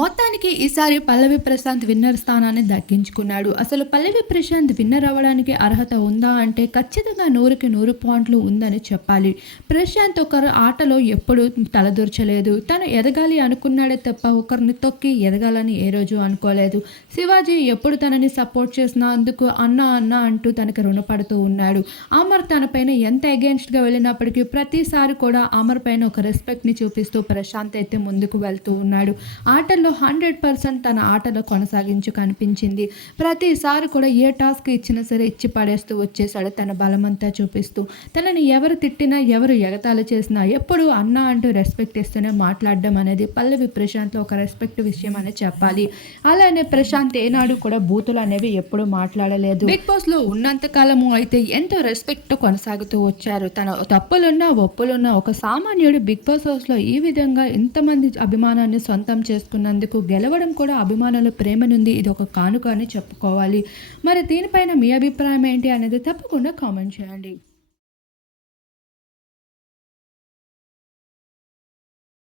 మొత్తానికి ఈసారి పల్లవి ప్రశాంత్ విన్నర్ స్థానాన్ని దక్కించుకున్నాడు. అసలు పల్లవి ప్రశాంత్ విన్నర్ అవ్వడానికి అర్హత ఉందా అంటే ఖచ్చితంగా 100కి 100 పాయింట్లు ఉందని చెప్పాలి. ప్రశాంత్ ఒకరు ఆటలో ఎప్పుడూ తలదూర్చలేదు. తను ఎదగాలి అనుకున్నాడే తప్ప ఒకరిని తొక్కి ఎదగాలని ఏ రోజు అనుకోలేదు. శివాజీ ఎప్పుడు తనని సపోర్ట్ చేసినందుకు అన్న అన్న అంటూ తనకి రుణపడుతూ ఉన్నాడు. అమర్ తనపైన ఎంత అగెన్స్ట్గా వెళ్ళినప్పటికీ ప్రతిసారి కూడా అమర్ పైన ఒక రెస్పెక్ట్ని చూపిస్తూ ప్రశాంత్ అయితే ముందుకు వెళ్తూ ఉన్నాడు. ఆటల్లో 100% తన ఆటలో కొనసాగించు కనిపించింది. ప్రతిసారి కూడా ఏ టాస్క్ ఇచ్చినా సరే ఇచ్చి పడేస్తూ వచ్చేసాడు తన బలమంతా చూపిస్తూ. తనని ఎవరు తిట్టినా ఎవరు ఎగతాళి చేసినా ఎప్పుడు అన్న అంటూ రెస్పెక్ట్ ఇస్తూనే మాట్లాడడం అనేది పల్లవి ప్రశాంత్లో ఒక రెస్పెక్ట్ విషయం అని చెప్పాలి. అలానే ప్రశాంత్ ఏనాడు కూడా బూతులు అనేవి ఎప్పుడు మాట్లాడలేదు. బిగ్ బాస్ లో ఉన్నంత కాలము అయితే ఎంతో రెస్పెక్ట్ కొనసాగుతూ వచ్చారు. తన తప్పులున్నా ఒప్పులున్నా ఒక సామాన్యుడు బిగ్ బాస్ హౌస్ లో ఈ విధంగా ఇంతమంది అభిమానాన్ని సొంతం చేసుకున్నందుకు గెలవడం కూడా అభిమానుల ప్రేమ నుండి ఇది ఒక కానుక అని చెప్పుకోవాలి. మరి దీనిపైన మీ అభిప్రాయం ఏంటి అనేది తప్పకుండా కామెంట్ చేయండి.